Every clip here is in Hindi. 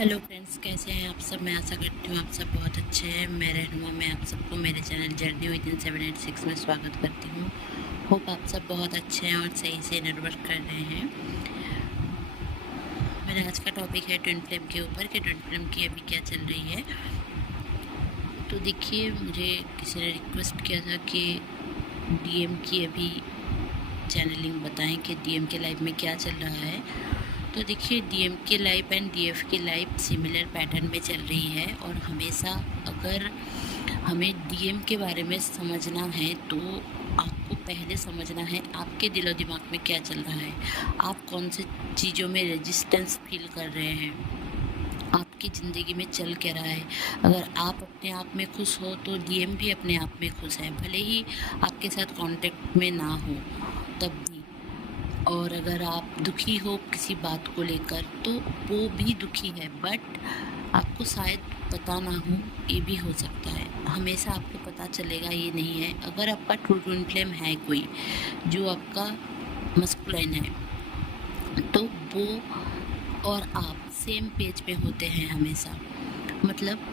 हेलो फ्रेंड्स, कैसे हैं आप सब। मैं आशा करती हूँ आप सब बहुत अच्छे हैं। मैं रहनुमा मैं आप सबको मेरे चैनल जर्नी विदिन 786 में स्वागत करती हूँ। होप आप सब बहुत अच्छे हैं और सही से नेटवर्क कर रहे हैं। मेरा आज का टॉपिक है ट्विन फ्लेम के ऊपर कि ट्विन फ्लेम की अभी क्या चल रही है। तो देखिए, मुझे किसी ने रिक्वेस्ट किया था कि डीएम की अभी चैनलिंग बताएं कि डीएम के लाइफ में क्या चल रहा है। तो देखिए, डीएम की लाइफ एंड डीएफ की लाइफ सिमिलर पैटर्न में चल रही है और हमेशा अगर हमें डीएम के बारे में समझना है तो आपको पहले समझना है आपके दिलो दिमाग में क्या चल रहा है, आप कौन से चीज़ों में रेजिस्टेंस फील कर रहे हैं, आपकी ज़िंदगी में चल क्या रहा है। अगर आप अपने आप में खुश हो तो डीएम भी अपने आप में खुश है, भले ही आपके साथ कांटेक्ट में ना हो तब भी। और अगर आप दुखी हो किसी बात को लेकर तो वो भी दुखी है, बट आपको शायद पता ना हो, ये भी हो सकता है। हमेशा आपको पता चलेगा ये नहीं है। अगर आपका ट्रू ट्विन फ्लेम है कोई जो आपका मस्कुलाइन है तो वो और आप सेम पेज पे होते हैं हमेशा। मतलब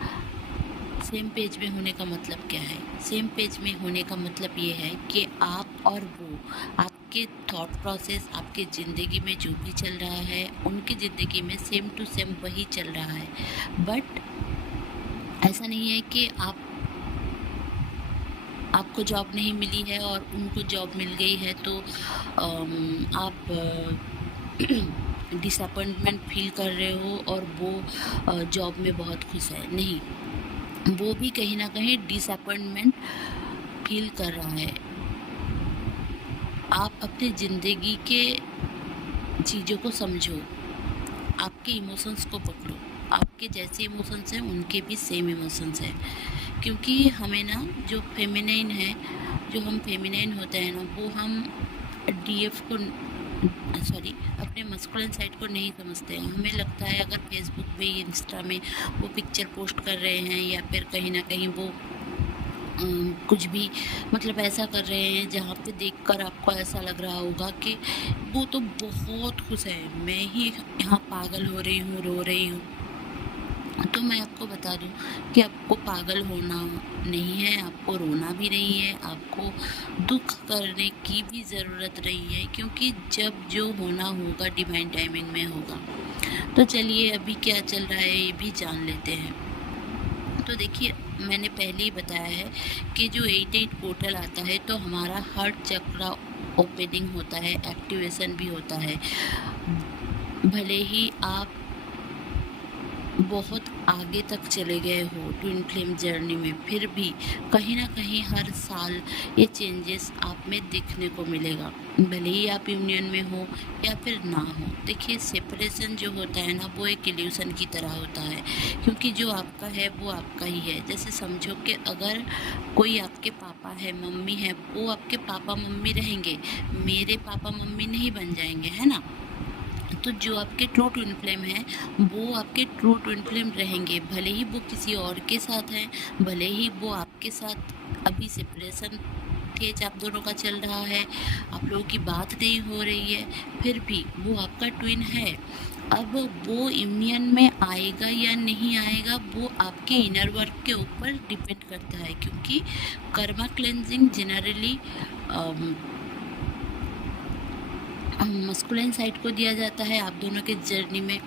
सेम पेज में होने का मतलब क्या है? सेम पेज में होने का मतलब ये है कि आप और वो, आपके थॉट प्रोसेस, आपके ज़िंदगी में जो भी चल रहा है उनकी ज़िंदगी में सेम टू सेम वही चल रहा है। बट ऐसा नहीं है कि आपको जॉब नहीं मिली है और उनको जॉब मिल गई है तो आप डिसअपॉइंटमेंट फील कर रहे हो और वो जॉब में बहुत खुश है। नहीं, वो भी कहीं ना कहीं डिसअपॉइंटमेंट फील कर रहा है। आप अपनी ज़िंदगी के चीज़ों को समझो, आपके इमोशंस को पकड़ो। आपके जैसे इमोशंस हैं उनके भी सेम इमोशंस हैं, क्योंकि हमें ना जो फेमिनाइन है, जो हम फेमिनाइन होते हैं ना, वो हम डीएफ को सॉरी अपने मस्कुलिन साइड को नहीं समझते हैं। हमें लगता है अगर फेसबुक पे, इंस्टा में वो पिक्चर पोस्ट कर रहे हैं या फिर कहीं ना कहीं वो कुछ भी मतलब ऐसा कर रहे हैं जहाँ पे देखकर आपको ऐसा लग रहा होगा कि वो तो बहुत खुश है, मैं ही यहाँ पागल हो रही हूँ, रो रही हूँ। तो मैं आपको बता दूं कि आपको पागल होना नहीं है, आपको रोना भी नहीं है, आपको दुख करने की भी ज़रूरत नहीं है, क्योंकि जब जो होना होगा डिवाइन टाइमिंग में होगा। तो चलिए, अभी क्या चल रहा है ये भी जान लेते हैं। तो देखिए, मैंने पहले ही बताया है कि जो 88 पोर्टल आता है तो हमारा हार्ट चक्रा ओपनिंग होता है, एक्टिवेशन भी होता है। भले ही आप बहुत आगे तक चले गए हो ट्विन फ्लेम जर्नी में, फिर भी कहीं ना कहीं हर साल ये चेंजेस आप में दिखने को मिलेगा, भले ही आप यूनियन में हो या फिर ना हो। देखिए, सेपरेशन जो होता है ना, वो एक इल्यूशन की तरह होता है, क्योंकि जो आपका है वो आपका ही है। जैसे समझो कि अगर कोई आपके पापा है, मम्मी है, वो आपके पापा मम्मी रहेंगे, मेरे पापा मम्मी नहीं बन जाएंगे, है ना। तो जो आपके ट्रू ट्विन फ्लेम हैं वो आपके ट्रू ट्विन फ्लेम रहेंगे, भले ही वो किसी और के साथ हैं, भले ही वो आपके साथ अभी सेपरेशन फेज आप दोनों का चल रहा है, आप लोगों की बात नहीं हो रही है, फिर भी वो आपका ट्विन है। अब वो यूनियन में आएगा या नहीं आएगा वो आपके इनर वर्क के ऊपर डिपेंड करता है, क्योंकि Karma cleansing generally masculine side को दिया जाता है। आप दोनों के जर्नी में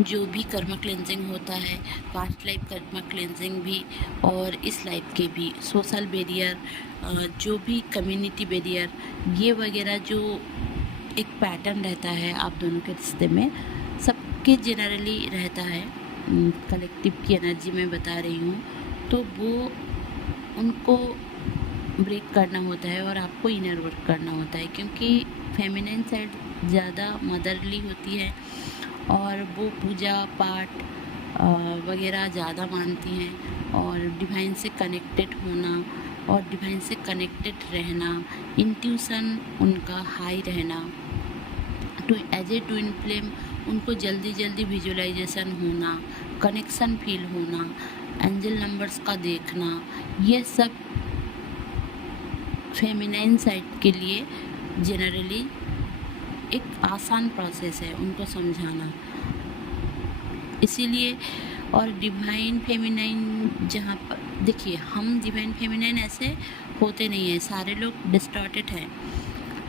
जो भी कर्मा क्लेंजिंग होता है, पास्ट लाइफ कर्मा क्लेंजिंग भी और इस लाइफ के भी, सोशल बैरियर, जो भी कम्युनिटी बैरियर, ये वगैरह जो एक पैटर्न रहता है आप दोनों के रिश्ते में, सबके जनरली रहता है। कलेक्टिव की एनर्जी में बता रही हूँ, तो वो उनको ब्रेक करना होता है और आपको इनर वर्क करना होता है, क्योंकि फेमिनिन साइड ज़्यादा मदरली होती है और वो पूजा पाठ वगैरह ज़्यादा मानती हैं, और डिवाइन से कनेक्टेड होना और डिवाइन से कनेक्टेड रहना, इंट्यूशन उनका हाई रहना, to as a twin flame उनको जल्दी जल्दी विजुअलाइजेशन होना, कनेक्शन फील होना, एंजल नंबर्स का देखना, ये सब फेमिनाइन साइड के लिए जनरली एक आसान प्रोसेस है उनको समझाना। इसीलिए। और डिवाइन फेमिनाइन जहाँ पर देखिए, हम डिवाइन फेमिनाइन ऐसे होते नहीं हैं, सारे लोग डिस्टॉर्टेड हैं।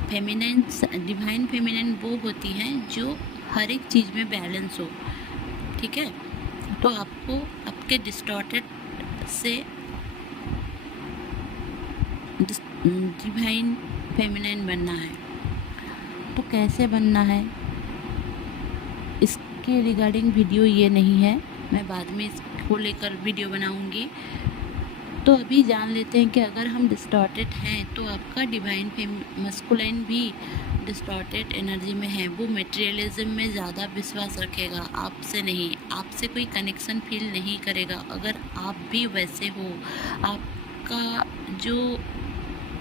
फेमिनाइन, डिवाइन फेमिनाइन वो होती हैं जो हर एक चीज़ में बैलेंस हो, ठीक है। तो आपको आपके डिस्टॉर्टेड से डिवाइन फेमिनाइन बनना है। तो कैसे बनना है, इसके रिगार्डिंग वीडियो ये नहीं है, मैं बाद में इसको लेकर वीडियो बनाऊंगी। तो अभी जान लेते हैं कि अगर हम डिस्टॉर्टेड हैं तो आपका डिवाइन मस्कुलाइन भी डिस्टॉर्टेड एनर्जी में है। वो मटेरियलिज्म में ज़्यादा विश्वास रखेगा, आपसे नहीं, आपसे कोई कनेक्शन फील नहीं करेगा। अगर आप भी वैसे हो, आपका जो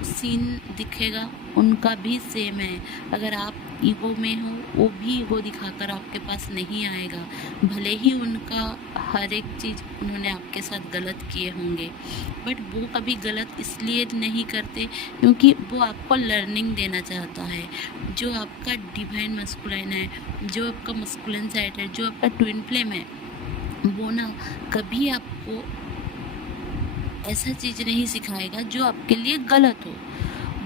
सीन दिखेगा उनका भी सेम है। अगर आप ईगो में हो, वो भी ईगो दिखाकर आपके पास नहीं आएगा, भले ही उनका हर एक चीज़ उन्होंने आपके साथ गलत किए होंगे, बट वो कभी गलत इसलिए नहीं करते क्योंकि वो आपको लर्निंग देना चाहता है। जो आपका डिवाइन मस्कुलाइन है, जो आपका मस्कुलाइन साइड है, जो आपका ट्विन फ्लेम है, वो ना कभी आपको ऐसा चीज़ नहीं सिखाएगा जो आपके लिए गलत हो।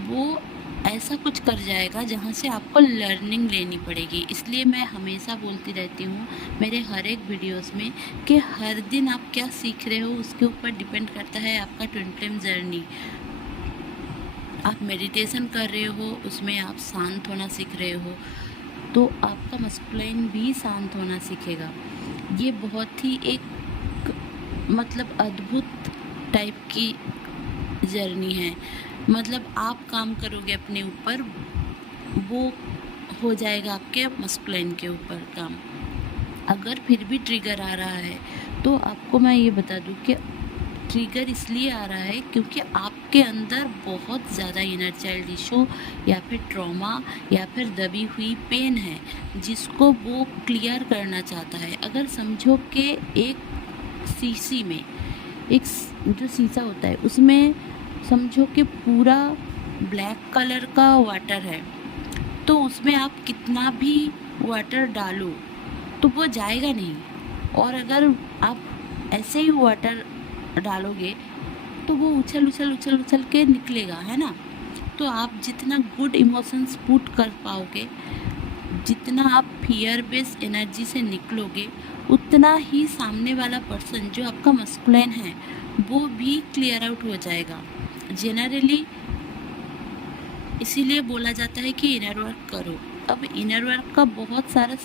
वो ऐसा कुछ कर जाएगा जहाँ से आपको लर्निंग लेनी पड़ेगी। इसलिए मैं हमेशा बोलती रहती हूँ मेरे हर एक वीडियोस में कि हर दिन आप क्या सीख रहे हो उसके ऊपर डिपेंड करता है आपका ट्विन फ्लेम जर्नी। आप मेडिटेशन कर रहे हो, उसमें आप शांत होना सीख रहे हो, तो आपका मस्कुलाइन भी शांत होना सीखेगा। ये बहुत ही एक मतलब अद्भुत टाइप की जर्नी है। मतलब आप काम करोगे अपने ऊपर, वो हो जाएगा आपके मस्कुलाइन के ऊपर काम। अगर फिर भी ट्रिगर आ रहा है तो आपको मैं ये बता दूं कि ट्रिगर इसलिए आ रहा है क्योंकि आपके अंदर बहुत ज़्यादा इनर चाइल्ड इशू या फिर ट्रॉमा या फिर दबी हुई पेन है जिसको वो क्लियर करना चाहता है। अगर समझो कि एक शीशी में, एक जो शीशा होता है उसमें समझो कि पूरा ब्लैक कलर का वाटर है, तो उसमें आप कितना भी वाटर डालो तो वो जाएगा नहीं। और अगर आप ऐसे ही वाटर डालोगे तो वो उछल उछल उछल उछल के निकलेगा, है ना। तो आप जितना गुड इमोशंस पुट कर पाओगे, जितना आप फियर बेस्ड एनर्जी से निकलोगे, उतना ही सामने वाला पर्सन जो आपका मस्कुलाइन है वो भी क्लियर आउट हो जाएगा जनरली। इसीलिए बोला जाता है कि इनर वर्क करो। अब इनर वर्क का बहुत सारा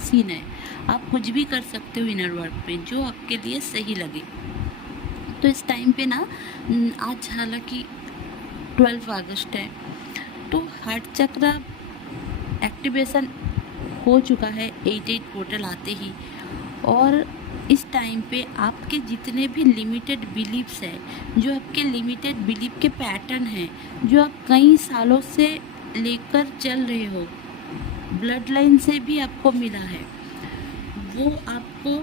सीन है, आप कुछ भी कर सकते हो इनर वर्क पे जो आपके लिए सही लगे। तो इस टाइम पे ना, आज हालांकि 12 अगस्त है, तो हार्ट चक्र एक्टिवेशन हो चुका है 88 पोर्टल आते ही। और इस टाइम पे आपके जितने भी लिमिटेड बिलीव्स हैं, जो आपके लिमिटेड बिलीव के पैटर्न हैं, जो आप कई सालों से लेकर चल रहे हो, ब्लड लाइन से भी आपको मिला है, वो आपको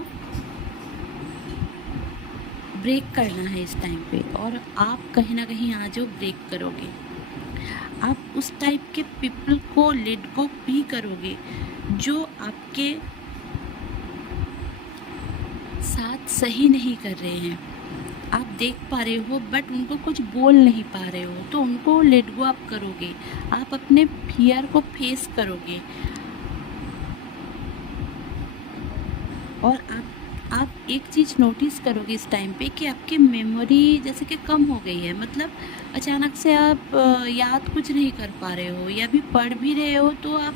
ब्रेक करना है इस टाइम पे। और आप कहीं ना कहीं आज वो ब्रेक करोगे। आप उस टाइप के पीपल को लेट गो भी करोगे जो आपके साथ सही नहीं कर रहे हैं। आप देख पा रहे हो बट उनको कुछ बोल नहीं पा रहे हो, तो उनको लेट गो आप करोगे। आप अपने फियर को फेस करोगे और आप एक चीज़ नोटिस करोगे इस टाइम पे कि आपकी मेमोरी जैसे कि कम हो गई है। मतलब अचानक से आप याद कुछ नहीं कर पा रहे हो, या भी पढ़ भी रहे हो तो आप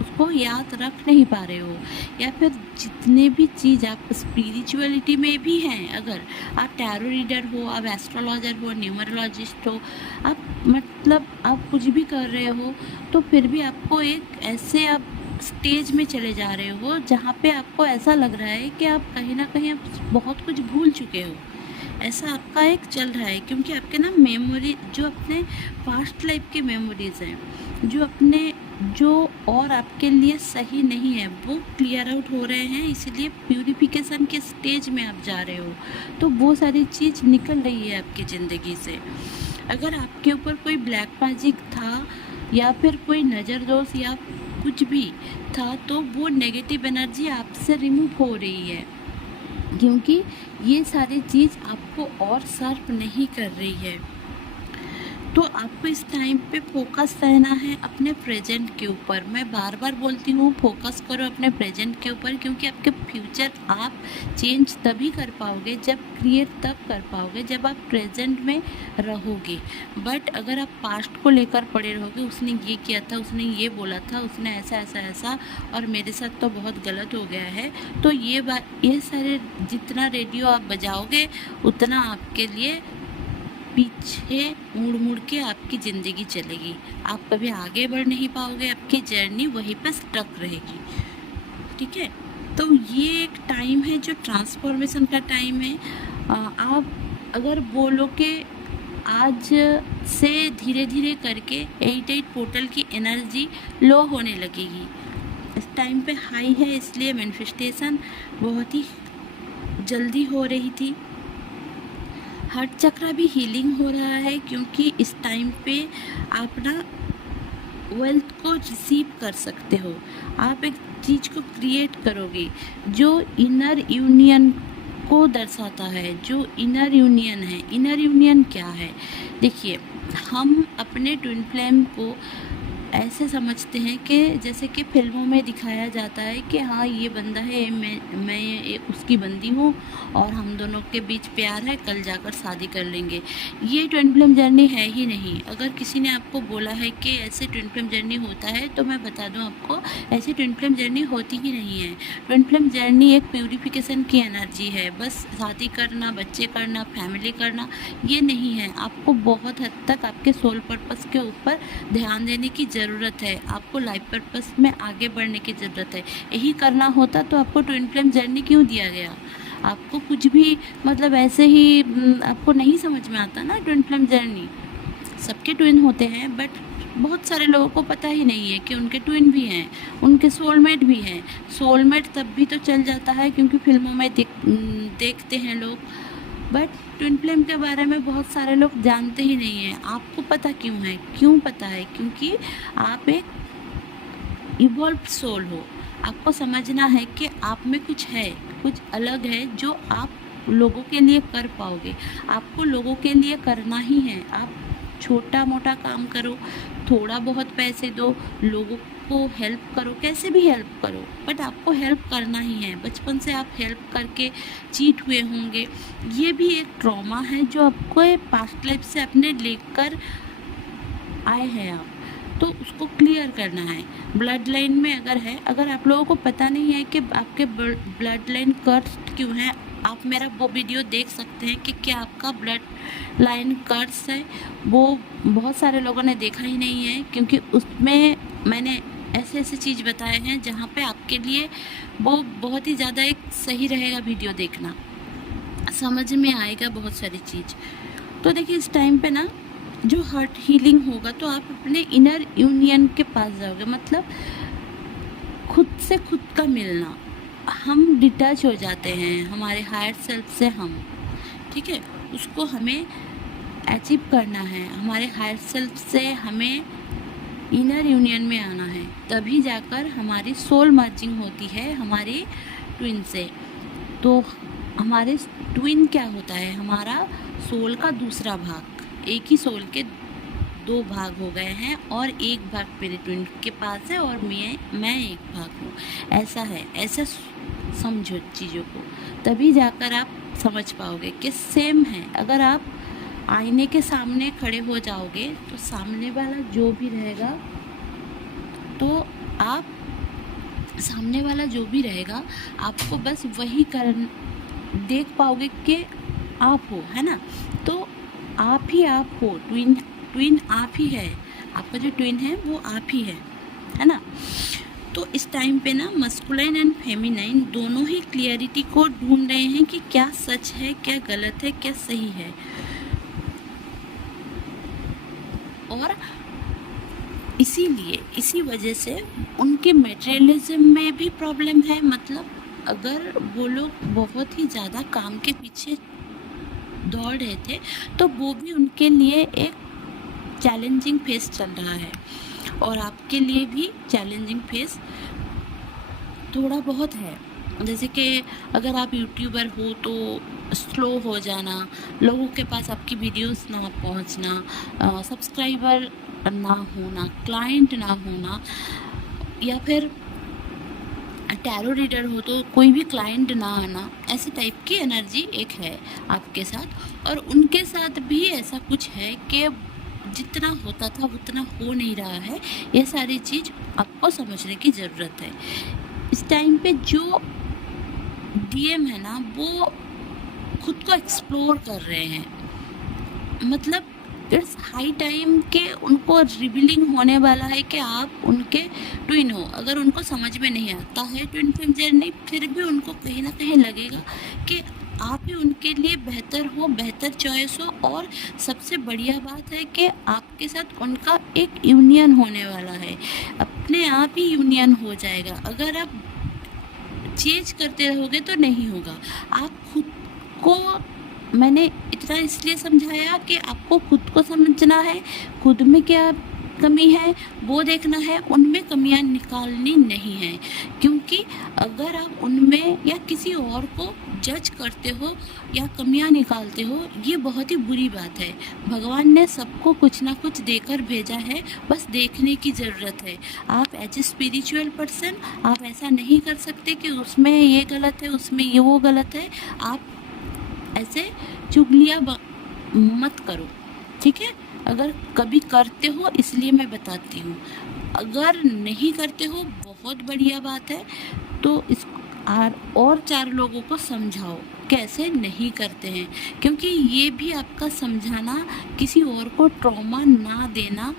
उसको याद रख नहीं पा रहे हो। या फिर जितने भी चीज़ आप स्पिरिचुअलिटी में भी हैं, अगर आप टैरो रीडर हो, आप एस्ट्रोलॉजर हो, न्यूमरोलॉजिस्ट हो, आप मतलब आप कुछ भी कर रहे हो, तो फिर भी आपको एक ऐसे आप स्टेज में चले जा रहे हो जहाँ पे आपको ऐसा लग रहा है कि आप कहीं ना कहीं आप बहुत कुछ भूल चुके हो। ऐसा आपका एक चल रहा है क्योंकि आपके ना मेमोरी, जो अपने पास्ट लाइफ के मेमोरीज हैं, जो और आपके लिए सही नहीं है, वो क्लियर आउट हो रहे हैं। इसीलिए प्यूरिफिकेशन के स्टेज में आप जा रहे हो, तो वो सारी चीज़ निकल रही है आपकी ज़िंदगी से। अगर आपके ऊपर कोई ब्लैक मैजिक था या फिर कोई नज़र दोष या कुछ भी था, तो वो नेगेटिव एनर्जी आपसे रिमूव हो रही है, क्योंकि ये सारी चीज़ आपको और शार्प नहीं कर रही है। तो आपको इस टाइम पे फोकस रहना है अपने प्रेजेंट के ऊपर। मैं बार बार बोलती हूँ, फोकस करो अपने प्रेजेंट के ऊपर, क्योंकि आपके फ्यूचर आप चेंज तभी कर पाओगे, जब क्रिएट तब कर पाओगे जब आप प्रेजेंट में रहोगे। बट अगर आप पास्ट को लेकर पड़े रहोगे, उसने ये किया था, उसने ये बोला था, उसने ऐसा ऐसा ऐसा, और मेरे साथ तो बहुत गलत हो गया है, तो ये सारे जितना रेडियो आप बजाओगे उतना आपके लिए पीछे मुड़ मुड़ के आपकी ज़िंदगी चलेगी। आप कभी आगे बढ़ नहीं पाओगे, आपकी जर्नी वहीं पर स्टक रहेगी। ठीक है, तो ये एक टाइम है जो ट्रांसफॉर्मेशन का टाइम है। आप अगर बोलो कि आज से धीरे धीरे करके 8 पोर्टल की एनर्जी लो होने लगेगी। इस टाइम पे हाई है, इसलिए मैनिफेस्टेशन बहुत ही जल्दी हो रही थी। हार्ट चक्र भी हीलिंग हो रहा है, क्योंकि इस टाइम पे आप ना वेल्थ को रिसीव कर सकते हो। आप एक चीज़ को क्रिएट करोगे जो इनर यूनियन को दर्शाता है। जो इनर यूनियन है, इनर यूनियन क्या है? देखिए, हम अपने ट्विन फ्लेम को ऐसे समझते हैं कि जैसे कि फिल्मों में दिखाया जाता है कि हाँ, ये बंदा है, मैं उसकी बंदी हूँ और हम दोनों के बीच प्यार है, कल जाकर शादी कर लेंगे। ये ट्विन फ्लेम जर्नी है ही नहीं। अगर किसी ने आपको बोला है कि ऐसे ट्विन फ्लेम जर्नी होता है, तो मैं बता दूँ आपको, ऐसी ट्विन फ्लेम जर्नी होती ही नहीं है। ट्विन फ्लेम जर्नी एक प्यूरिफिकेशन की एनर्जी है। बस शादी करना, बच्चे करना, फैमिली करना, ये नहीं है। आपको बहुत हद तक आपके सोल पर्पस के ऊपर ध्यान देने की ज़रूरत है। आपको लाइफ पर्पस में आगे बढ़ने की ज़रूरत है। यही करना होता तो आपको ट्विन फ्लेम जर्नी क्यों दिया गया? आपको कुछ भी मतलब ऐसे ही आपको नहीं समझ में आता ना। ट्विन फ्लेम जर्नी, सबके ट्विन होते हैं, बट बहुत सारे लोगों को पता ही नहीं है कि उनके ट्विन भी हैं, उनके सोलमेट भी हैं। सोलमेट तब भी तो चल जाता है क्योंकि फिल्मों में देखते हैं लोग, बट ट्विन फ्लेम के बारे में बहुत सारे लोग जानते ही नहीं हैं। आपको पता क्यों है? क्यों पता है? क्योंकि आप एक इवॉल्व सोल हो। आपको समझना है कि आप में कुछ है, कुछ अलग है जो आप लोगों के लिए कर पाओगे। आपको लोगों के लिए करना ही है। आप छोटा मोटा काम करो, थोड़ा बहुत पैसे दो, लोगों को हेल्प करो, कैसे भी हेल्प करो, बट आपको हेल्प करना ही है। बचपन से आप हेल्प करके चीट हुए होंगे, ये भी एक ट्रॉमा है जो आपको पास्ट लाइफ से अपने लेकर आए हैं आप, तो उसको क्लियर करना है। ब्लड लाइन में अगर आप लोगों को पता नहीं है कि आपके ब्लड लाइन कर्स्ड क्यों है, आप मेरा वो वीडियो देख सकते हैं कि क्या आपका ब्लड लाइन कर्स है। वो बहुत सारे लोगों ने देखा ही नहीं है, क्योंकि उसमें मैंने ऐसे ऐसे चीज़ बताए हैं जहाँ पे आपके लिए वो बहुत ही ज़्यादा एक सही रहेगा। वीडियो देखना, समझ में आएगा बहुत सारी चीज़। तो देखिए, इस टाइम पे ना जो हार्ट हीलिंग होगा, तो आप अपने इनर यूनियन के पास जाओगे, मतलब खुद से खुद का मिलना। हम डिटैच हो जाते हैं हमारे हायर सेल्फ से। हम ठीक है, उसको हमें अचीव करना है। हमारे हायर सेल्फ से हमें इनर यूनियन में आना है, तभी जाकर हमारी सोल मर्जिंग होती है हमारे ट्विन से। तो हमारे ट्विन क्या होता है? हमारा सोल का दूसरा भाग। एक ही सोल के दो भाग हो गए हैं, और एक भाग मेरे ट्विन के पास है और मैं एक भाग हूँ। ऐसा है, ऐसा समझो चीज़ों को, तभी जाकर आप समझ पाओगे कि सेम है। अगर आप आईने के सामने खड़े हो जाओगे, तो सामने वाला जो भी रहेगा, तो आप सामने वाला जो भी रहेगा, आपको बस वही देख पाओगे कि आप हो, है ना। तो आप ही आप हो। ट्विन आप ही है। आपका जो ट्विन है वो आप ही है ना। तो इस टाइम पे ना मस्कुलाइन एंड फेमिनाइन दोनों ही क्लियरिटी को ढूंढ रहे हैं कि क्या सच है, क्या गलत है, क्या सही है। और इसी वजह से उनके मटेरियलिज्म में भी प्रॉब्लम है। मतलब अगर वो लोग बहुत ही ज़्यादा काम के पीछे दौड़ रहे थे, तो वो भी उनके लिए एक चैलेंजिंग फेस चल रहा है। और आपके लिए भी चैलेंजिंग फेस थोड़ा बहुत है। जैसे कि अगर आप यूट्यूबर हो तो स्लो हो जाना, लोगों के पास आपकी वीडियोस ना पहुंचना, सब्सक्राइबर ना होना, क्लाइंट ना होना, या फिर टैरो रीडर हो तो कोई भी क्लाइंट ना आना, ऐसे टाइप की एनर्जी एक है आपके साथ। और उनके साथ भी ऐसा कुछ है कि जितना होता था उतना हो नहीं रहा है। ये सारी चीज़ आपको समझने की ज़रूरत है। इस टाइम पे जो डीएम है ना, वो खुद को एक्सप्लोर कर रहे हैं। मतलब इट्स हाई टाइम के उनको रिवीलिंग होने वाला है कि आप उनके ट्विन हो। अगर उनको समझ में नहीं आता है ट्विन फ्लेम जर्नी, फिर भी उनको कहीं ना कहीं लगेगा कि आप ही उनके लिए बेहतर हो, बेहतर चॉइस हो। और सबसे बढ़िया बात है कि आपके साथ उनका एक यूनियन होने वाला है, अपने आप ही यूनियन हो जाएगा। अगर आप चेंज करते रहोगे तो नहीं होगा। आप खुद को, मैंने इतना इसलिए समझाया कि आपको खुद को समझना है, खुद में क्या कमी है वो देखना है, उनमें कमियां निकालनी नहीं है। क्योंकि अगर आप उनमें या किसी और को जज करते हो या कमियां निकालते हो, ये बहुत ही बुरी बात है। भगवान ने सबको कुछ ना कुछ देकर भेजा है, बस देखने की ज़रूरत है। आप एज ए स्पिरिचुअल पर्सन आप ऐसा नहीं कर सकते कि उसमें ये गलत है, उसमें ये वो गलत है। आप ऐसे चुगलियाँ मत करो, ठीक है? अगर कभी करते हो इसलिए मैं बताती हूँ, अगर नहीं करते हो बहुत बढ़िया बात है। तो इस और 4 लोगों को समझाओ कैसे नहीं करते हैं, क्योंकि ये भी आपका समझाना किसी और को ट्रॉमा ना देना।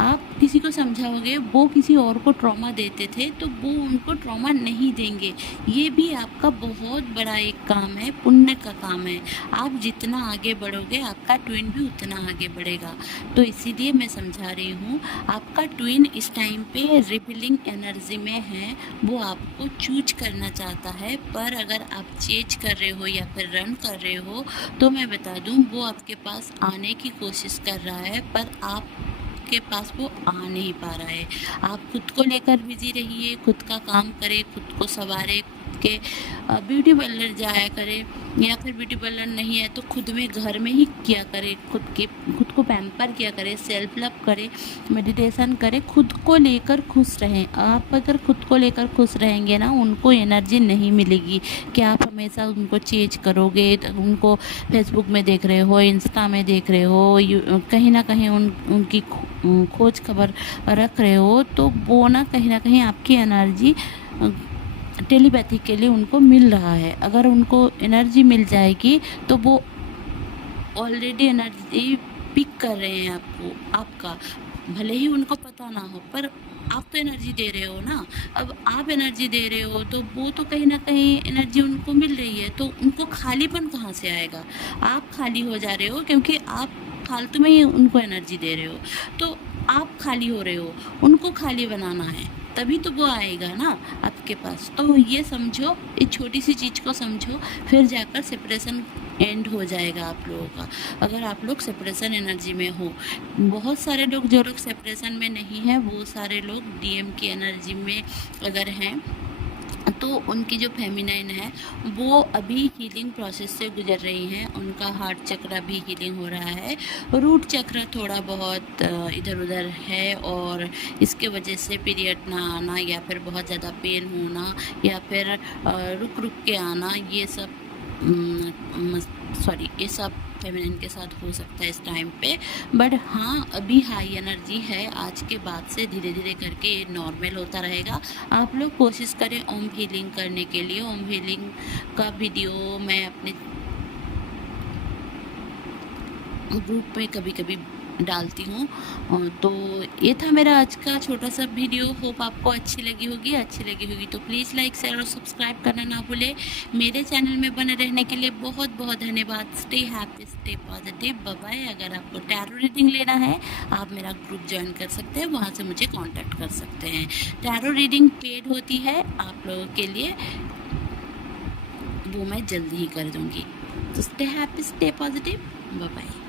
आप किसी को समझाओगे, वो किसी और को ट्रॉमा देते थे तो वो उनको ट्रॉमा नहीं देंगे। ये भी आपका बहुत बड़ा एक काम है, पुण्य का काम है। आप जितना आगे बढ़ोगे आपका ट्विन भी उतना आगे बढ़ेगा। तो इसीलिए मैं समझा रही हूँ, आपका ट्विन इस टाइम पे रिबेलिंग एनर्जी में है, वो आपको चूज करना चाहता है। पर अगर आप चेंज कर रहे हो या फिर रन कर रहे हो तो मैं बता दूँ, वो आपके पास आने की कोशिश कर रहा है, पर आप के पास वो आ नहीं पा रहा है। आप खुद को लेकर बिजी रहिए, खुद का काम करें, खुद को संवारें, खुद के ब्यूटी पार्लर जाया करें, या फिर ब्यूटी पार्लर नहीं है तो खुद में घर में ही किया करें, खुद को पैम्पर किया करें, सेल्फ लव करें, मेडिटेशन करें, खुद को लेकर खुश रहें। आप अगर खुद को लेकर खुश रहेंगे ना, उनको एनर्जी नहीं मिलेगी कि आप हमेशा उनको चेंज करोगे। तो उनको फेसबुक में देख रहे हो, इंस्टा में देख रहे हो, कहीं ना कहीं उनकी खोज खबर रख रहे हो, तो वो ना कहीं आपकी एनर्जी टेलीपैथी के लिए उनको मिल रहा है। अगर उनको एनर्जी मिल जाएगी तो वो ऑलरेडी एनर्जी पिक कर रहे हैं आपका, भले ही उनको पता ना हो, पर आप तो एनर्जी दे रहे हो ना। अब आप एनर्जी दे रहे हो तो वो तो कहीं ना कहीं एनर्जी उनको मिल रही है, तो उनको खालीपन कहाँ से आएगा? आप खाली हो जा रहे हो क्योंकि आप फालतू में ही उनको एनर्जी दे रहे हो। तो आप खाली हो रहे हो, उनको खाली बनाना है, तभी तो वो आएगा ना आपके पास। तो ये समझो, इस छोटी सी चीज़ को समझो, फिर जाकर सेपरेशन एंड हो जाएगा आप लोगों का। अगर आप लोग सेपरेशन एनर्जी में हो, बहुत सारे लोग जो लोग सेपरेशन में नहीं हैं, वो सारे लोग डीएम की एनर्जी में अगर हैं तो उनकी जो फेमिनाइन है वो अभी हीलिंग प्रोसेस से गुजर रही हैं। उनका हार्ट चक्र भी हीलिंग हो रहा है, रूट चक्र थोड़ा बहुत इधर उधर है, और इसके वजह से पीरियड ना आना या फिर बहुत ज़्यादा पेन होना या फिर रुक रुक के आना, ये सब फेमिनिन के साथ हो सकता है इस टाइम पे। बट हाँ, अभी हाई एनर्जी है, आज के बाद से धीरे धीरे करके ये नॉर्मल होता रहेगा। आप लोग कोशिश करें ओम हीलिंग करने के लिए। ओम हीलिंग का वीडियो मैं अपने ग्रुप में कभी कभी डालती हूँ। तो ये था मेरा आज का छोटा सा वीडियो। होप आपको अच्छी लगी होगी तो प्लीज़ लाइक शेयर और सब्सक्राइब करना ना भूले। मेरे चैनल में बने रहने के लिए बहुत बहुत धन्यवाद। Stay happy, stay positive, bye bye. अगर आपको टैरो रीडिंग लेना है आप मेरा ग्रुप ज्वाइन कर सकते हैं, वहाँ से मुझे कॉन्टैक्ट कर सकते हैं। टैरो रीडिंग पेड होती है आप लोगों के लिए, वो मैं जल्दी ही कर दूँगी। तो stay happy, stay positive, bye bye.